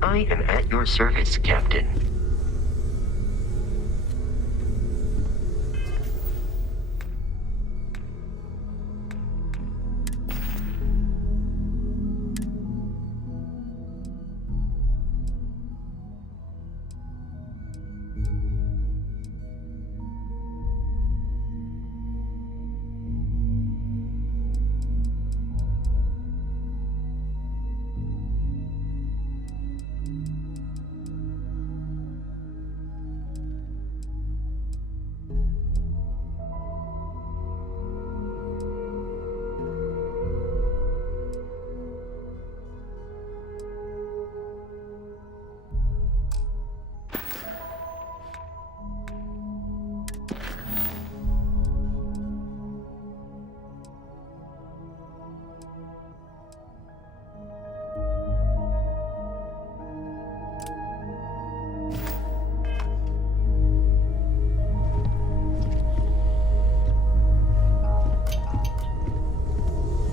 I am at your service, Captain.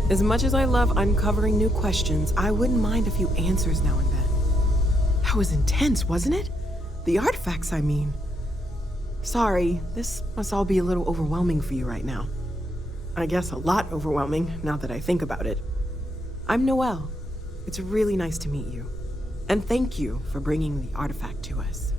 As much as I love uncovering new questions, I wouldn't mind a few answers now and then. That was intense, wasn't it? The artifacts, I mean. Sorry, this must all be a little overwhelming for you right now. I guess a lot overwhelming, now that I think about it. I'm Noelle. It's really nice to meet you. And thank you for bringing the artifact to us.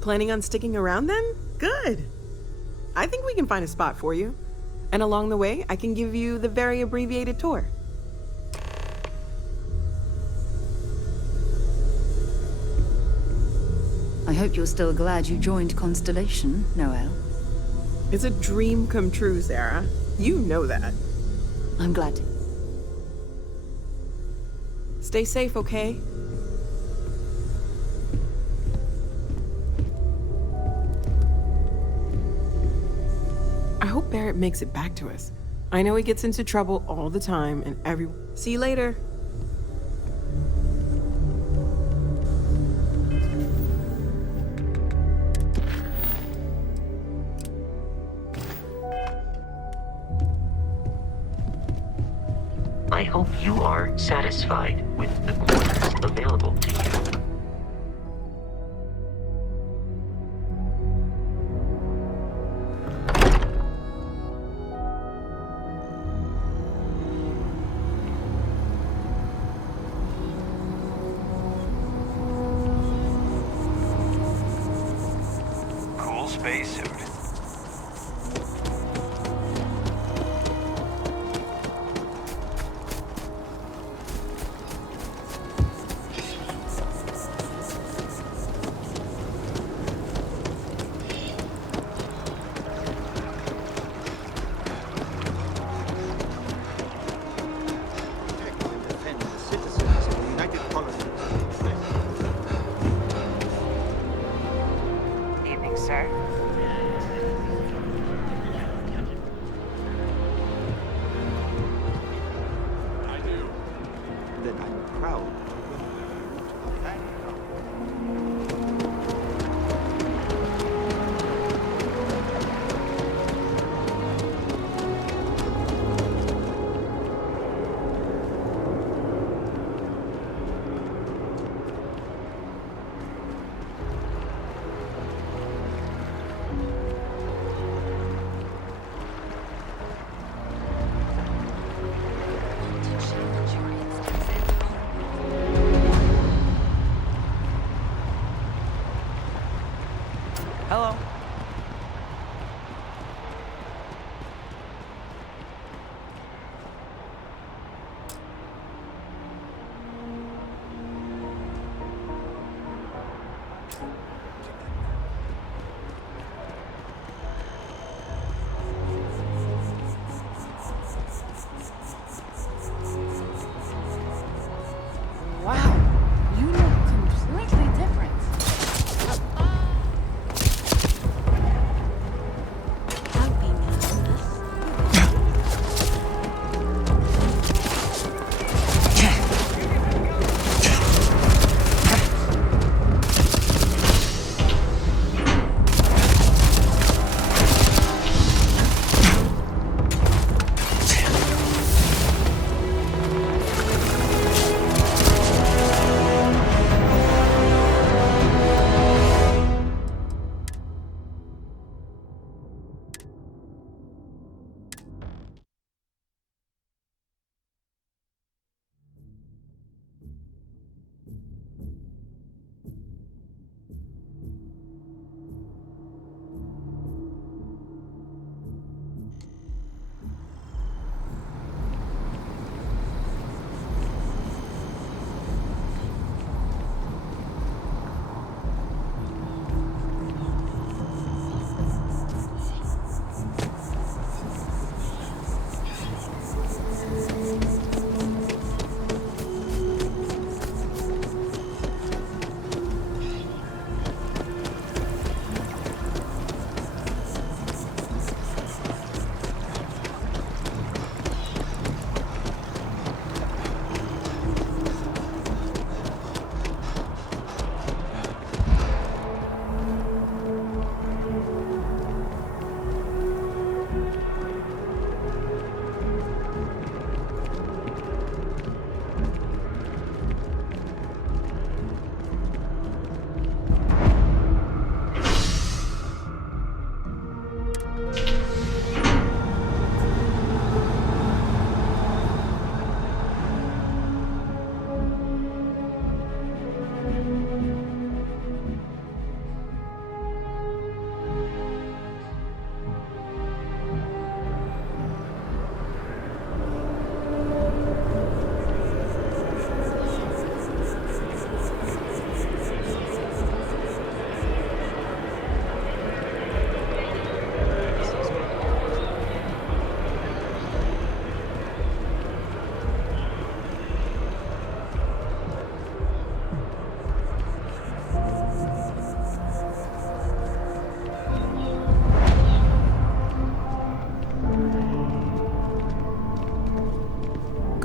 Planning on sticking around then? Good. I think we can find a spot for you. And along the way, I can give you the very abbreviated tour. I hope you're still glad you joined Constellation, Noelle. It's a dream come true, Sarah. You know that. I'm glad. Stay safe, okay? I hope Barrett makes it back to us. I know he gets into trouble all the time and See you later. I hope you are satisfied with the quarters available to you. Cool spacesuit. Evening, sir. Then I'm proud.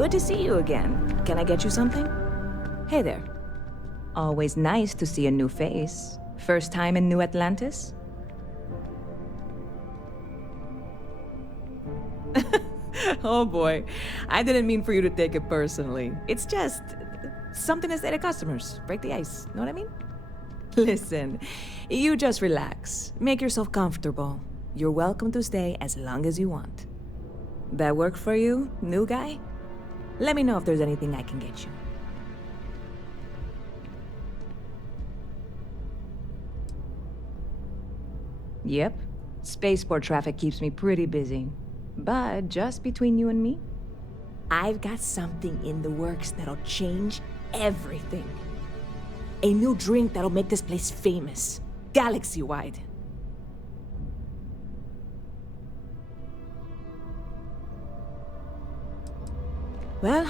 good to see you again. Can I get you something? Hey there. Always nice to see a new face. First time in New Atlantis? Oh boy, I didn't mean for you to take it personally. It's just something to say to customers. Break the ice, know what I mean? Listen, you just relax. Make yourself comfortable. You're welcome to stay as long as you want. That work for you, new guy? Let me know if there's anything I can get you. Yep, spaceport traffic keeps me pretty busy. But just between you and me, I've got something in the works that'll change everything. A new drink that'll make this place famous, galaxy-wide. Well,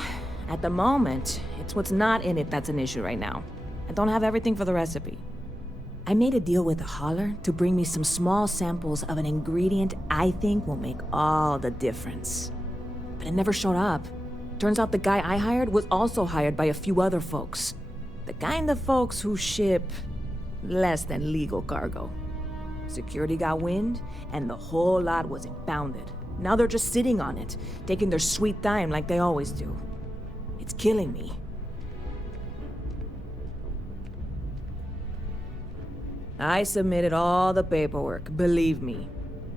at the moment, it's what's not in it that's an issue right now. I don't have everything for the recipe. I made a deal with a hauler to bring me some small samples of an ingredient I think will make all the difference. But it never showed up. Turns out the guy I hired was also hired by a few other folks. The kind of folks who ship less than legal cargo. Security got wind, and the whole lot was impounded. Now they're just sitting on it, taking their sweet time like they always do. It's killing me. I submitted all the paperwork, believe me.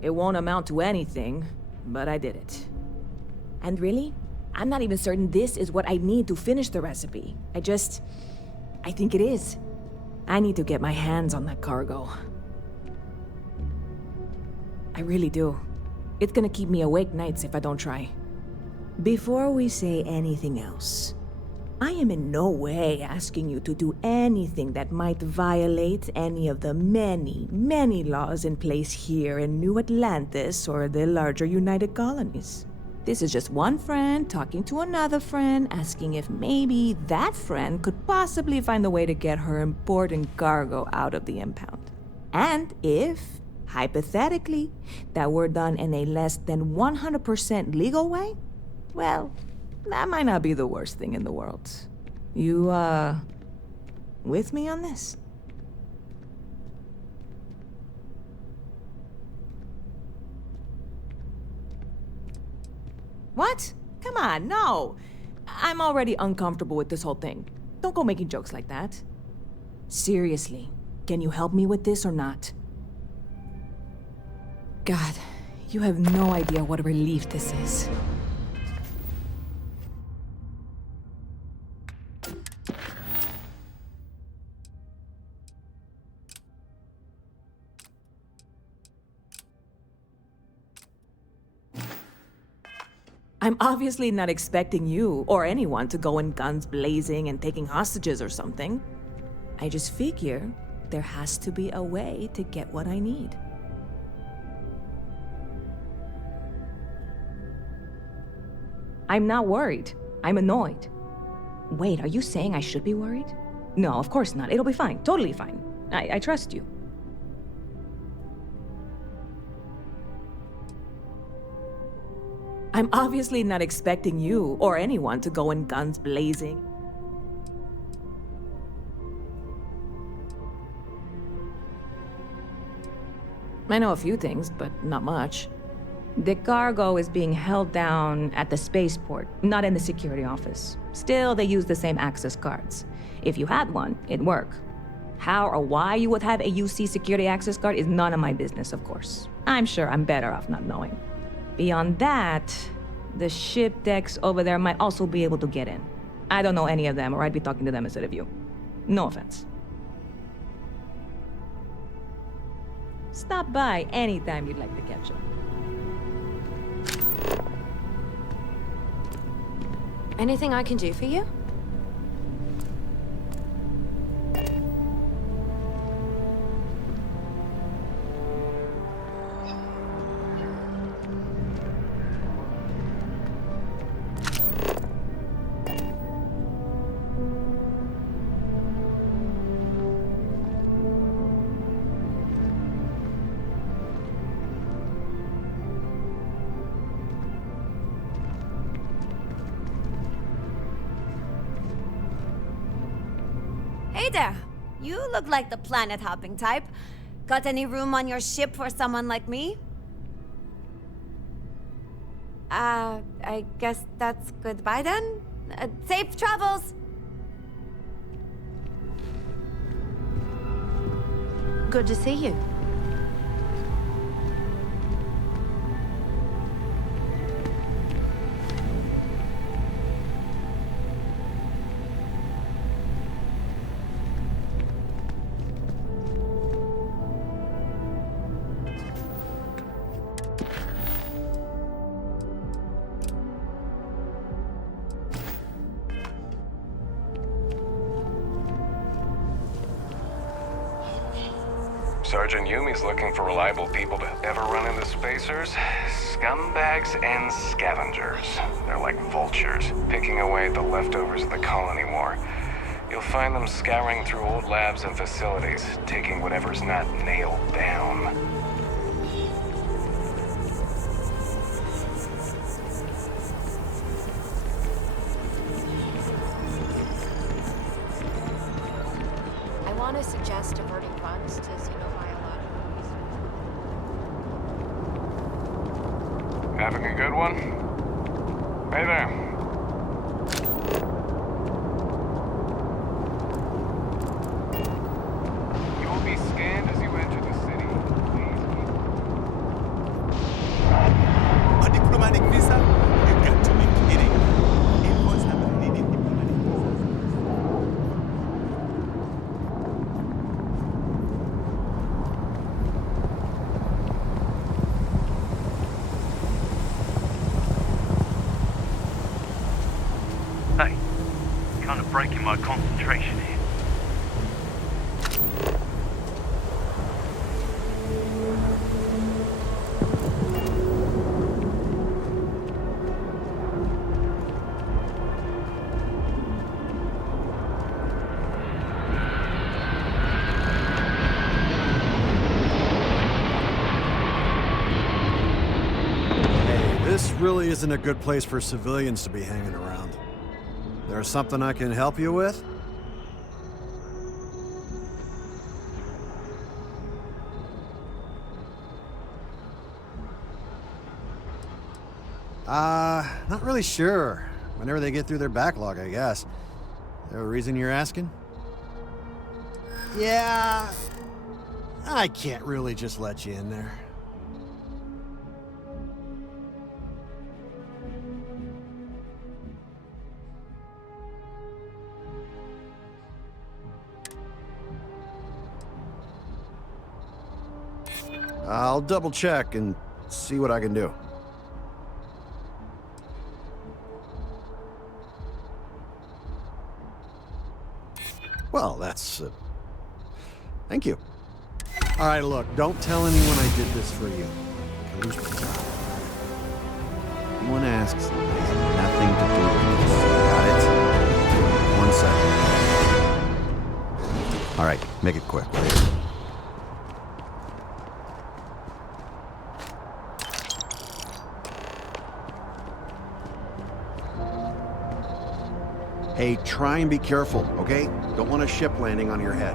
It won't amount to anything, but I did it. And really, I'm not even certain this is what I need to finish the recipe. I think it is. I need to get my hands on that cargo. I really do. It's gonna keep me awake nights if I don't try. Before we say anything else, I am in no way asking you to do anything that might violate any of the many, many laws in place here in New Atlantis or the larger United Colonies. This is just one friend talking to another friend, asking if maybe that friend could possibly find a way to get her important cargo out of the impound. And if, hypothetically, that were done in a less than 100% legal way, well, that might not be the worst thing in the world. You, with me on this? What? Come on, no! I'm already uncomfortable with this whole thing. Don't go making jokes like that. Seriously, can you help me with this or not? God, you have no idea what a relief this is. I'm obviously not expecting you or anyone to go in guns blazing and taking hostages or something. I just figure there has to be a way to get what I need. I'm not worried. I'm annoyed. Wait, are you saying I should be worried? No, of course not. It'll be fine. Totally fine. I trust you. I'm obviously not expecting you or anyone to go in guns blazing. I know a few things, but not much. The cargo is being held down at the spaceport, not in the security office. Still, they use the same access cards. If you had one, it'd work. How or why you would have a UC security access card is none of my business, of course. I'm sure I'm better off not knowing. Beyond that, the ship decks over there might also be able to get in. I don't know any of them, or I'd be talking to them instead of you. No offense. Stop by anytime you'd like to catch up. Anything I can do for you? Hey there! You look like the planet hopping type. Got any room on your ship for someone like me? I guess that's goodbye then? Safe travels! Good to see you. Sergeant Yumi's looking for reliable people to ever run into spacers. Scumbags and scavengers. They're like vultures, picking away at the leftovers of the colony war. You'll find them scouring through old labs and facilities, taking whatever's not nailed down. I want to suggest diverting funds to xenobiological. Having a good one? Hey there. You will be scanned as you enter the city. Please keep... A diplomatic visa? You got to be kidding. Imports haven't needed diplomatic Hey, kind of breaking my concentration here. This really isn't a good place for civilians to be hanging around. There's something I can help you with? Not really sure. Whenever they get through their backlog, I guess. There a reason you're asking? Yeah, I can't really just let you in there. I'll double check and see what I can do. Well, that's... thank you. All right, look, don't tell anyone I did this for you. I can lose my job. If anyone asks, I had nothing to do with this. Got it? 1 second. All right, make it quick. Hey, try and be careful, okay? Don't want a ship landing on your head.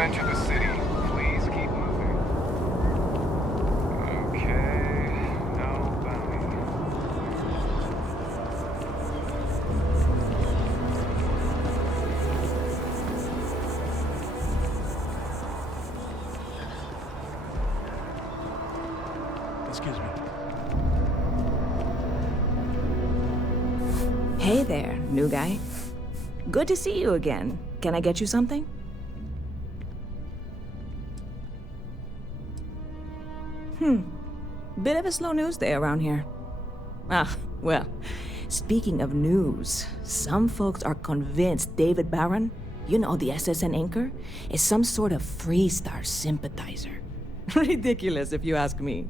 Enter the city. Please keep moving. Okay, no bounty. Excuse me. Hey there, new guy. Good to see you again. Can I get you something? Bit of a slow news day around here. Ah, well, speaking of news, some folks are convinced David Barron, you know, the SSN anchor, is some sort of Freestar sympathizer. Ridiculous, if you ask me.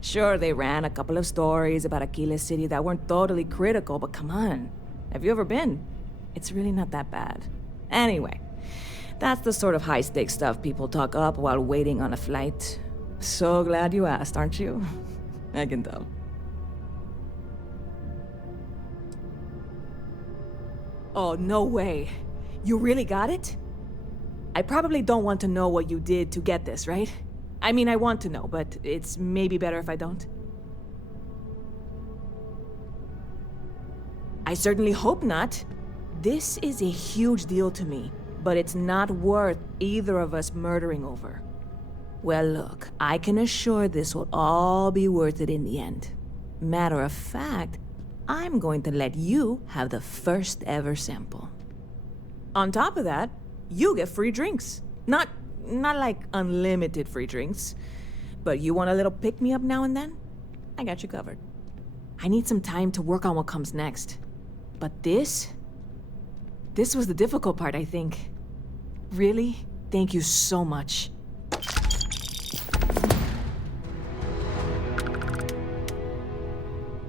Sure, they ran a couple of stories about Aquila City that weren't totally critical, but come on. Have you ever been? It's really not that bad. Anyway, that's the sort of high-stakes stuff people talk up while waiting on a flight. So glad you asked, aren't you? I can tell. Oh, no way. You really got it? I probably don't want to know what you did to get this, right? I mean, I want to know, but it's maybe better if I don't. I certainly hope not. This is a huge deal to me, but it's not worth either of us murdering over. Well, look, I can assure this will all be worth it in the end. Matter of fact, I'm going to let you have the first ever sample. On top of that, you get free drinks. Not like unlimited free drinks, but you want a little pick-me-up now and then? I got you covered. I need some time to work on what comes next. But this was the difficult part, I think. Really, thank you so much.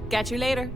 Catch you later.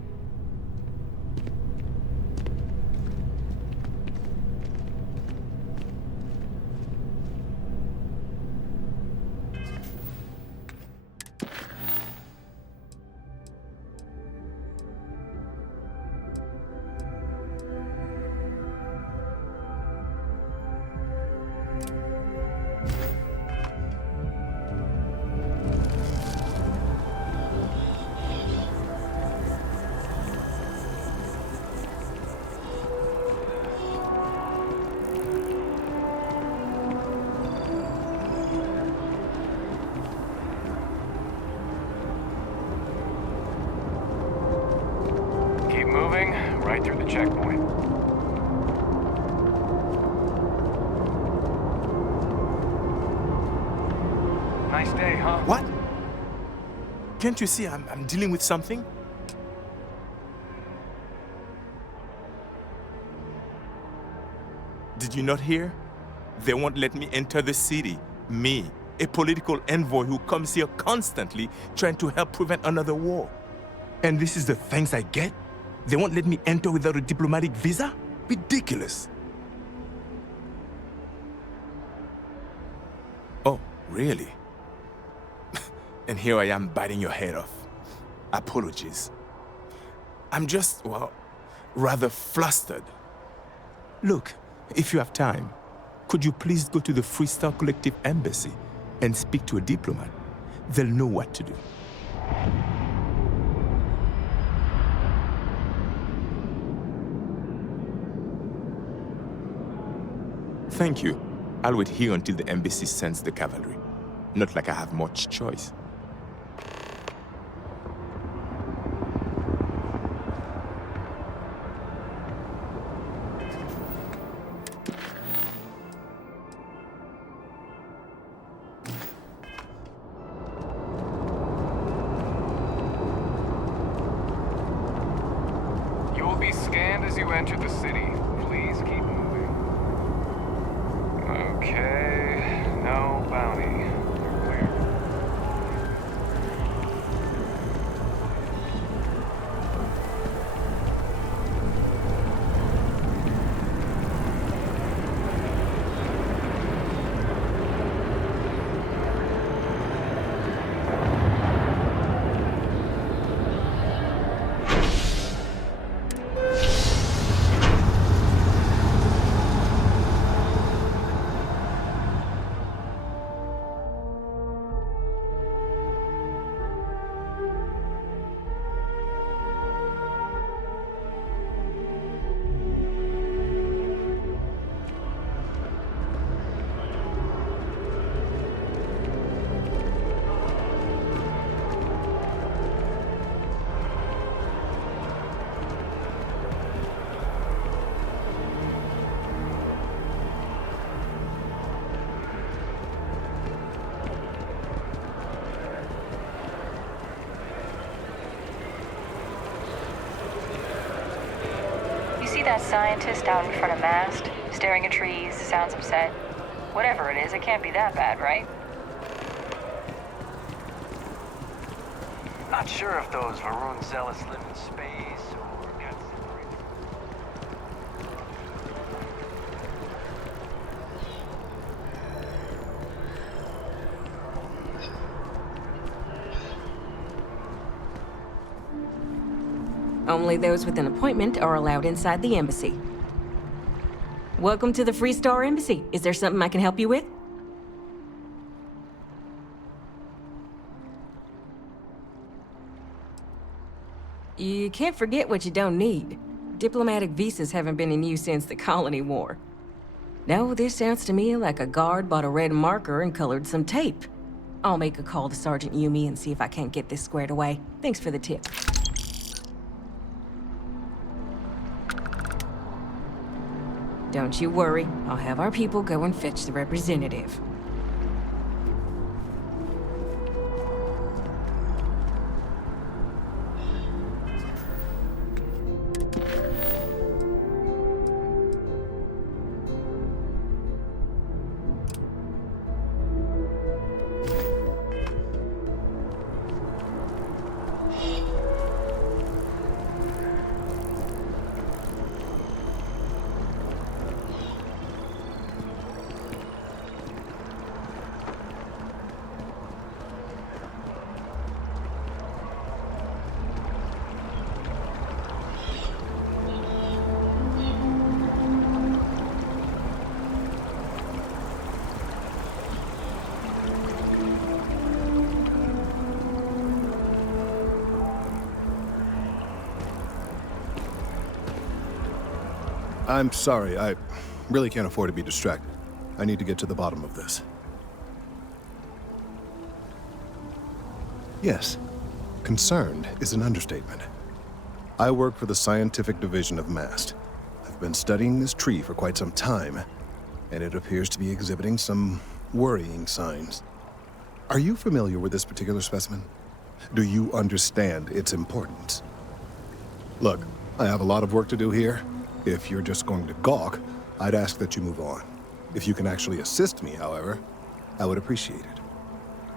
Keep moving, right through the checkpoint. Nice day, huh? What? Can't you see I'm dealing with something? Did you not hear? They won't let me enter the city. Me, a political envoy who comes here constantly trying to help prevent another war. And this is the thanks I get? They won't let me enter without a diplomatic visa? Ridiculous. Oh, really? And here I am biting your head off. Apologies. I'm just, well, rather flustered. Look, if you have time, could you please go to the Freestar Collective Embassy and speak to a diplomat? They'll know what to do. Thank you. I'll wait here until the embassy sends the cavalry. Not like I have much choice. You will be scanned as you enter the city. Please keep moving. Okay, no bounty. You're clear. that scientist out in front of mast, staring at trees, sounds upset? Whatever it is, it can't be that bad, right? Not sure if those Varun zealots live in space or got separated. Only those with an appointment are allowed inside the embassy. Welcome to the Free Star Embassy. Is there something I can help you with? You can't forget what you don't need. Diplomatic visas haven't been in use since the Colony War. No, this sounds to me like a guard bought a red marker and colored some tape. I'll make a call to Sergeant Yumi and see if I can't get this squared away. Thanks for the tip. Don't you worry. I'll have our people go and fetch the representative. I'm sorry, I really can't afford to be distracted. I need to get to the bottom of this. Yes, concerned is an understatement. I work for the scientific division of MAST. I've been studying this tree for quite some time, and it appears to be exhibiting some worrying signs. Are you familiar with this particular specimen? Do you understand its importance? Look, I have a lot of work to do here. If you're just going to gawk, I'd ask that you move on. If you can actually assist me, however, I would appreciate it.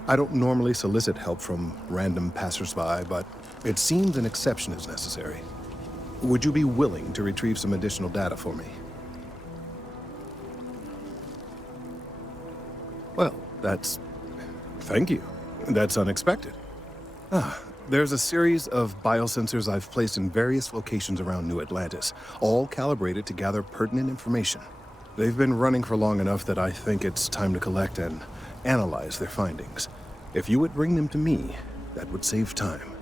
I don't normally solicit help from random passersby, but it seems an exception is necessary. Would you be willing to retrieve some additional data for me? Well, thank you. That's unexpected. There's a series of biosensors I've placed in various locations around New Atlantis, all calibrated to gather pertinent information. They've been running for long enough that I think it's time to collect and analyze their findings. If you would bring them to me, that would save time.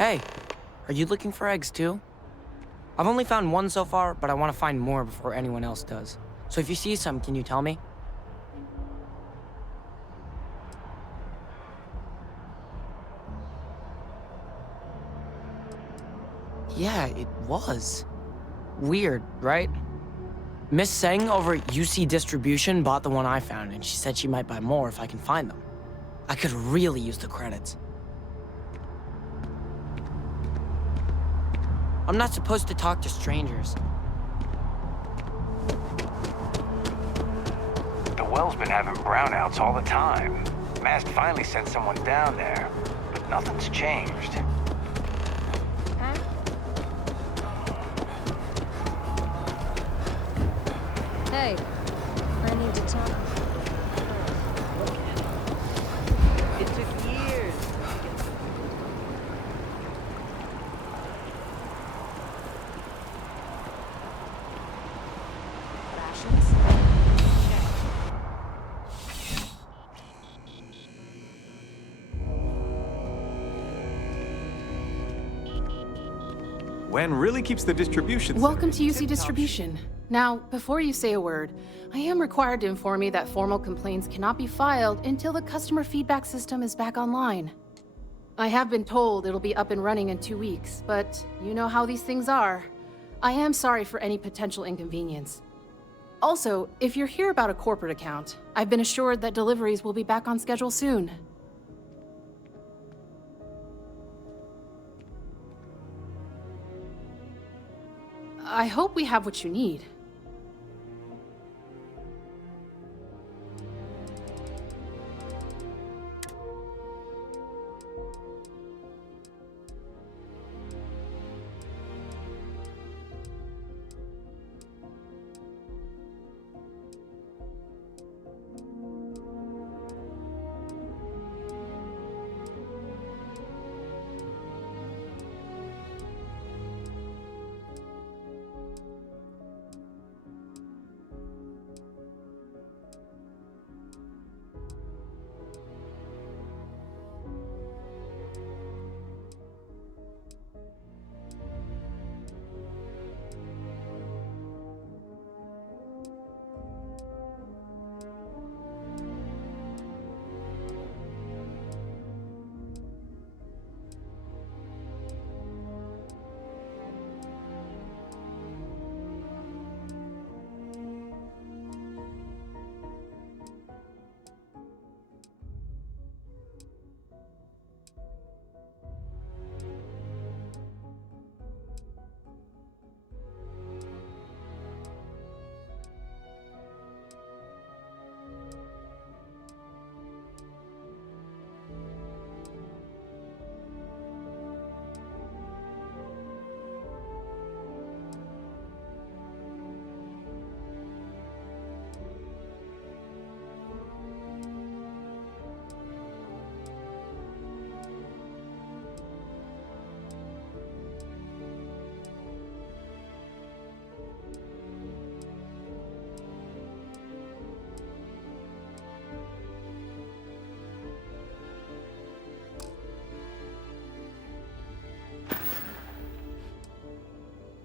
Hey, are you looking for eggs too? I've only found one so far, but I want to find more before anyone else does. So if you see some, can you tell me? Yeah, it was. Weird, right? Miss Seng over at UC Distribution bought the one I found, and she said she might buy more if I can find them. I could really use the credits. I'm not supposed to talk to strangers. The well's been having brownouts all the time. Mast finally sent someone down there, but nothing's changed. Hey, I need to talk. It took years. Rations? Wen really keeps the distribution center Welcome to in UC tip-top Distribution. Now, before you say a word, I am required to inform you that formal complaints cannot be filed until the customer feedback system is back online. I have been told it'll be up and running in 2 weeks, but you know how these things are. I am sorry for any potential inconvenience. Also, if you're here about a corporate account, I've been assured that deliveries will be back on schedule soon. I hope we have what you need.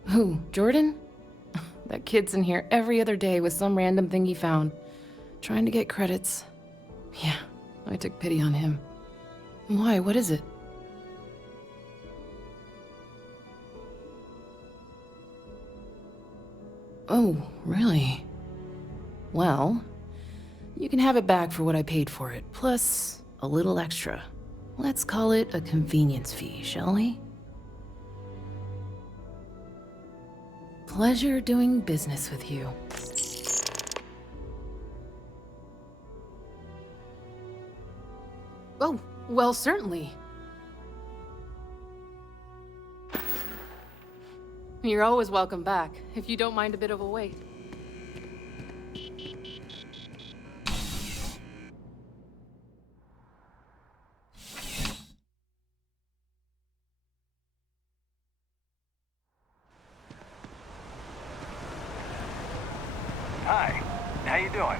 Who, Jordan? That kid's in here every other day with some random thing he found. Trying to get credits. Yeah, I took pity on him. Why, what is it? Oh, really? Well, you can have it back for what I paid for it, plus a little extra. Let's call it a convenience fee, shall we? Pleasure doing business with you. Oh, well, certainly. You're always welcome back, if you don't mind a bit of a wait. Hi, how you doing?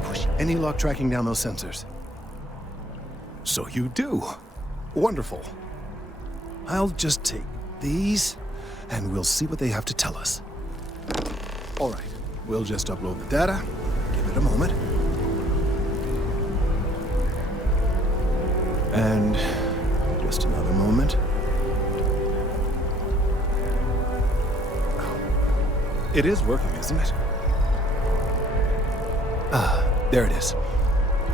push any luck tracking down those sensors? So you do. Wonderful. I'll just take these, and we'll see what they have to tell us. All right, we'll just upload the data. Give it a moment. And just another moment. It is working, isn't it? Ah, there it is.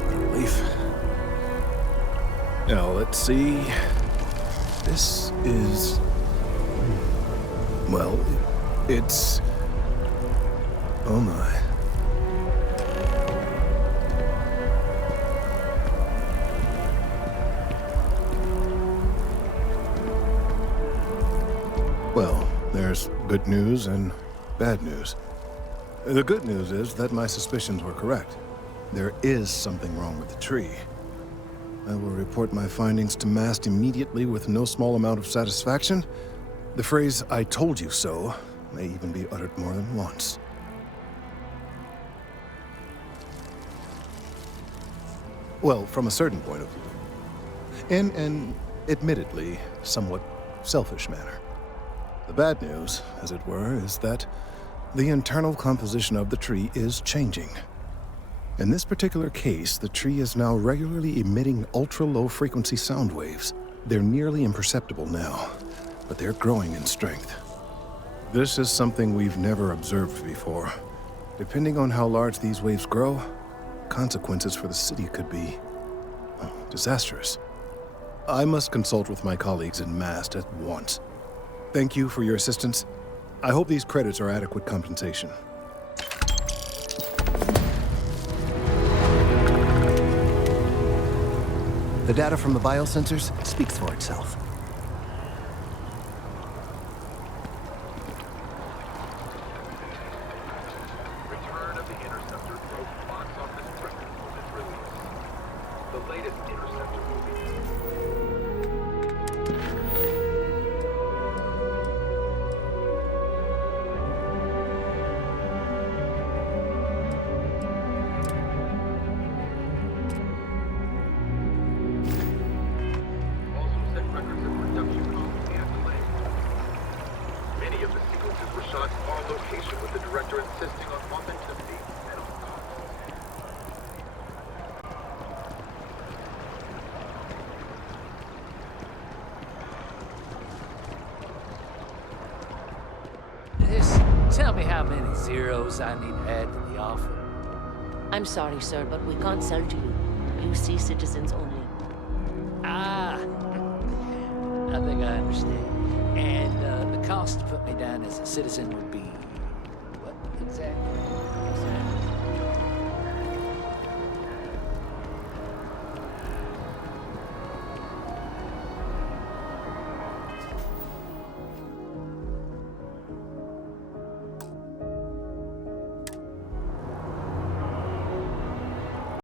Relief. Now, let's see. This is... well, it's... oh my. Well, there's good news and bad news. The good news is that my suspicions were correct. There is something wrong with the tree. I will report my findings to MAST immediately with no small amount of satisfaction. The phrase, "I told you so," may even be uttered more than once. Well, from a certain point of view. In an, admittedly, somewhat selfish manner. The bad news, as it were, is that the internal composition of the tree is changing. In this particular case, the tree is now regularly emitting ultra-low frequency sound waves. They're nearly imperceptible now, but they're growing in strength. This is something we've never observed before. Depending on how large these waves grow, consequences for the city could be disastrous. I must consult with my colleagues in MAST at once. Thank you for your assistance. I hope these credits are adequate compensation. The data from the biosensors speaks for itself. Return of the Interceptor broke box office record on its release. The latest Interceptor movie. Also set records of production costs and delay. Many of the sequences were shot on location, with the director insisting on authenticity at all costs. Tell me how many zeros I need to add to the offer. I'm sorry, sir, but we can't sell to you. UC citizens only. Ah, I think I understand. And the cost to put me down as a citizen would be what exactly?